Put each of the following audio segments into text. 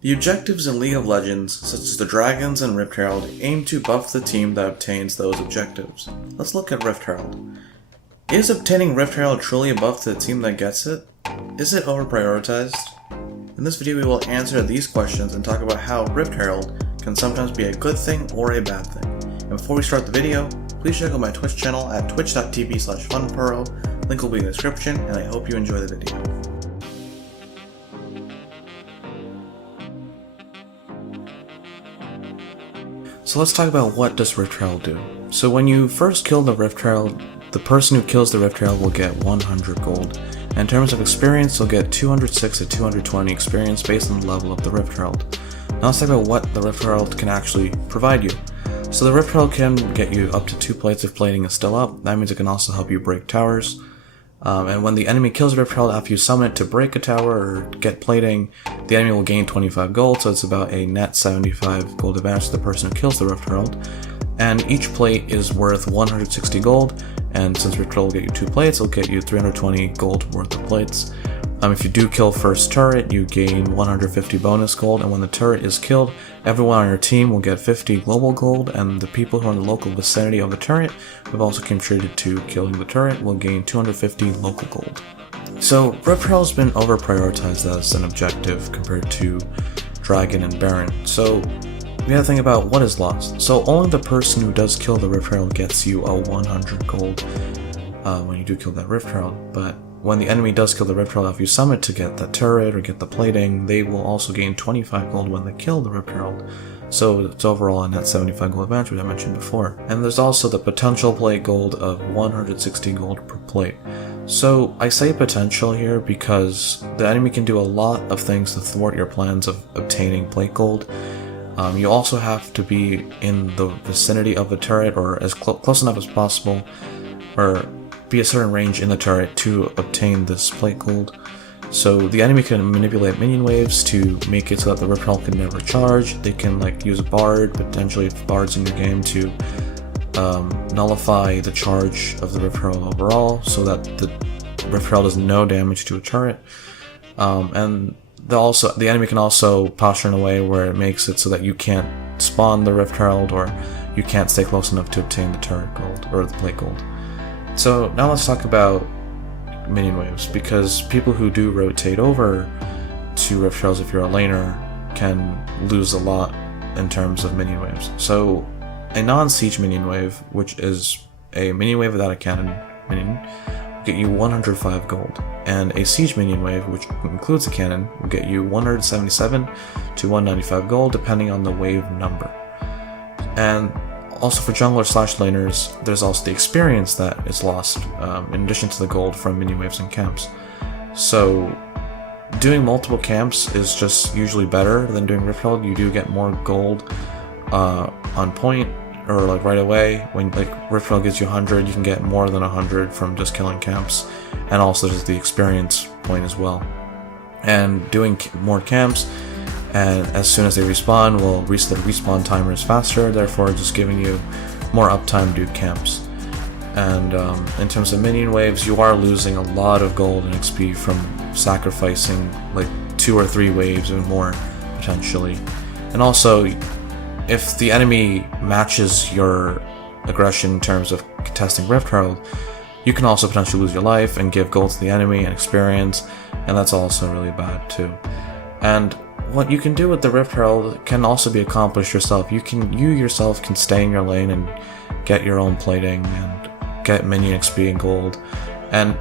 The objectives in League of Legends, such as the Dragons and Rift Herald, aim to buff the team that obtains those objectives. Let's look at Rift Herald. Is obtaining Rift Herald truly a buff to the team that gets it? Is it over-prioritized? In this video we will answer these questions and talk about how Rift Herald can sometimes be a good thing or a bad thing. And before we start the video, please check out my Twitch channel at twitch.tv/funpuro, link will be in the description, and I hope you enjoy the video. So let's talk about what does Rift Herald do. So when you first kill the Rift Herald, the person who kills the Rift Herald will get 100 gold. And in terms of experience, you'll get 206 to 220 experience based on the level of the Rift Herald. Now let's talk about what the Rift Herald can actually provide you. So the Rift Herald can get you up to 2 plates if plating is still up. That means it can also help you break towers. And when the enemy kills Rift Herald after you summon it to break a tower or get plating, the enemy will gain 25 gold, so it's about a net 75 gold advantage to the person who kills the Rift Herald. And each plate is worth 160 gold, and since Rift Herald will get you 2 plates, it'll get you 320 gold worth of plates. If you do kill first turret, you gain 150 bonus gold, and when the turret is killed, everyone on your team will get 50 global gold, and the people who are in the local vicinity of the turret, who have also contributed to killing the turret, will gain 250 local gold. So Rift Herald has been over-prioritized as an objective compared to Dragon and Baron. So we have to think about what is lost. So only the person who does kill the Rift Herald gets you a 100 gold when you do kill that Rift Herald, but when the enemy does kill the Rift Herald after you summon it to get the turret or get the plating, they will also gain 25 gold when they kill the Rift Herald. So it's overall a net 75 gold advantage, which I mentioned before. And there's also the potential plate gold of 160 gold per plate. So I say potential here because the enemy can do a lot of things to thwart your plans of obtaining plate gold. You also have to be in the vicinity of the turret or as close enough as possible, or be a certain range in the turret to obtain this plate gold. So the enemy can manipulate minion waves to make it so that the Rift Herald can never charge. They can use a Bard, potentially if Bard's in your game, to nullify the charge of the Rift Herald overall, so that the Rift Herald does no damage to a turret. And the enemy can also posture in a way where it makes it so that you can't spawn the Rift Herald, or you can't stay close enough to obtain the turret gold or the plate gold. So now let's talk about minion waves, because people who do rotate over to Rift Heralds if you're a laner can lose a lot in terms of minion waves. So a non-siege minion wave, which is a minion wave without a cannon minion, will get you 105 gold, and a siege minion wave, which includes a cannon, will get you 177 to 195 gold depending on the wave number. And also for junglers/laners, there's also the experience that is lost, in addition to the gold from minion waves and camps. So doing multiple camps is just usually better than doing Rift Herald. You do get more gold on point, or right away. When Rift Herald gives you 100, you can get more than 100 from just killing camps. And also there's the experience point as well. And doing more camps, and as soon as they respawn, will reset the respawn timers faster, therefore just giving you more uptime to do camps. And in terms of minion waves, you are losing a lot of gold and XP from sacrificing 2 or 3 waves, even more potentially. And also, if the enemy matches your aggression in terms of contesting Rift Herald, you can also potentially lose your life and give gold to the enemy and experience, and that's also really bad too. And what you can do with the Rift Herald can also be accomplished yourself. You yourself can stay in your lane and get your own plating and get minion XP and gold. And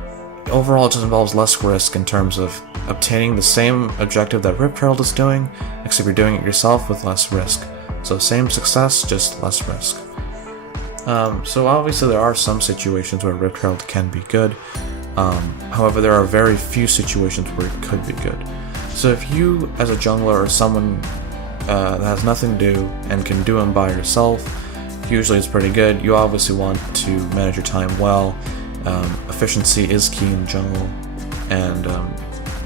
overall it just involves less risk in terms of obtaining the same objective that Rift Herald is doing, except you're doing it yourself with less risk. So same success, just less risk. So obviously there are some situations where Rift Herald can be good. However, there are very few situations where it could be good. So if you, as a jungler or someone that has nothing to do and can do them by yourself, usually it's pretty good. You obviously want to manage your time well. Efficiency is key in jungle, and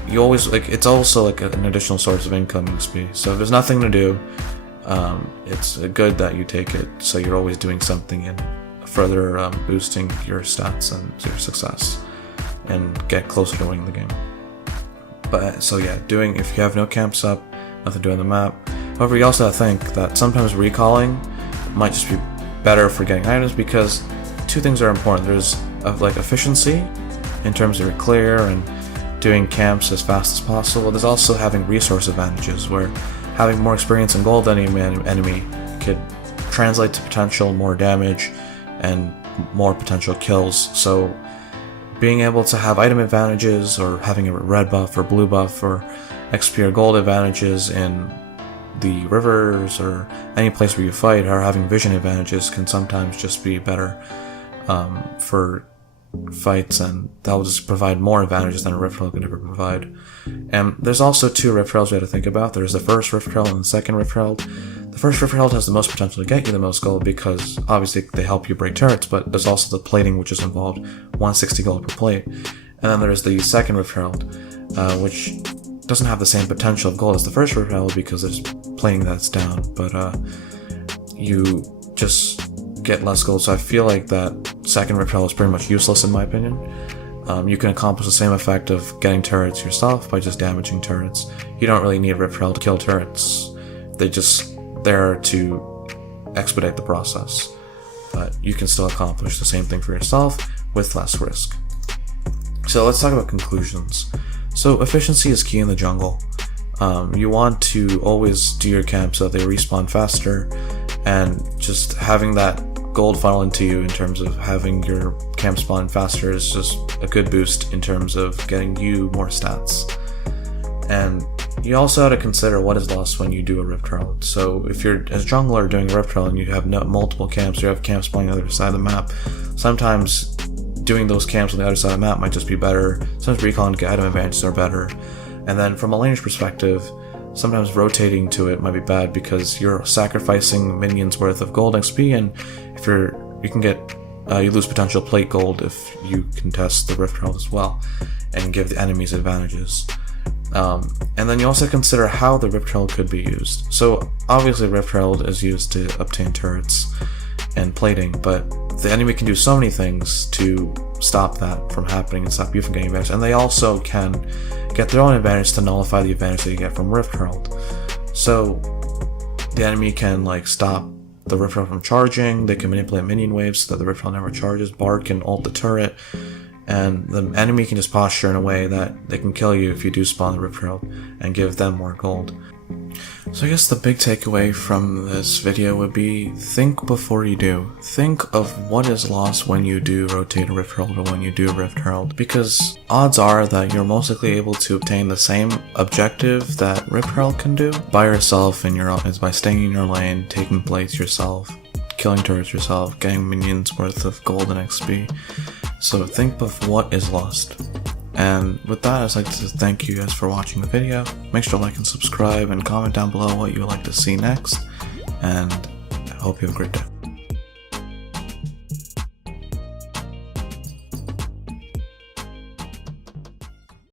you always it's also an additional source of income XP. So if there's nothing to do, it's good that you take it, so you're always doing something and further boosting your stats and your success, and get closer to winning the game. But so yeah, if you have no camps up, nothing to do on the map. However, you also have to think that sometimes recalling might just be better for getting items, because two things are important. There's like efficiency in terms of your clear and doing camps as fast as possible. There's also having resource advantages, where having more experience in gold than any enemy could translate to potential more damage and more potential kills. So being able to have item advantages, or having a red buff or blue buff or XP or gold advantages in the rivers or any place where you fight, or having vision advantages, can sometimes just be better for fights, and that will just provide more advantages than a Rift Herald could ever provide. And there's also two Rift Heralds we have to think about. There's the first Rift Herald and the second Rift Herald. The first Rift Herald has the most potential to get you the most gold, because obviously they help you break turrets, but there's also the plating which is involved, 160 gold per plate. And then there's the second Rift Herald, which doesn't have the same potential of gold as the first Rift Herald, because there's plating that's down, but you just get less gold. So I feel like that second Rift Herald is pretty much useless in my opinion. You can accomplish the same effect of getting turrets yourself by just damaging turrets. You don't really need Rift Herald to kill turrets. They're just there to expedite the process. But you can still accomplish the same thing for yourself with less risk. So let's talk about conclusions. So efficiency is key in the jungle. You want to always do your camp so that they respawn faster, and just having that gold funnel into you in terms of having your camp spawn faster is just a good boost in terms of getting you more stats. And you also have to consider what is lost when you do a Rift Herald. So if you're a jungler doing a Rift Herald and you have multiple camps, or you have camps spawning on the other side of the map, sometimes doing those camps on the other side of the map might just be better. Sometimes recalling to get item advantages are better. And then from a laner's perspective, sometimes rotating to it might be bad, because you're sacrificing minions worth of gold XP, and if you lose potential plate gold if you contest the Rift Herald as well, and give the enemies advantages. And then you also consider how the Rift Herald could be used. So obviously Rift Herald is used to obtain turrets and plating, but the enemy can do so many things to stop that from happening and stop you from getting advantage. And they also can get their own advantage to nullify the advantage that you get from Rift Herald. So the enemy can stop the Rift Herald from charging, they can manipulate minion waves so that the Rift Herald never charges, Bard can ult the turret, and the enemy can just posture in a way that they can kill you if you do spawn the Rift Herald and give them more gold. So I guess the big takeaway from this video would be, think before you do. Think of what is lost when you do rotate a Rift Herald or when you do Rift Herald, because odds are that you're most likely able to obtain the same objective that Rift Herald can do by yourself by staying in your lane, taking plates yourself, killing turrets yourself, getting minions worth of gold and XP. So think of what is lost. And with that, I'd like to thank you guys for watching the video. Make sure to like and subscribe, and comment down below what you would like to see next, and I hope you have a great day.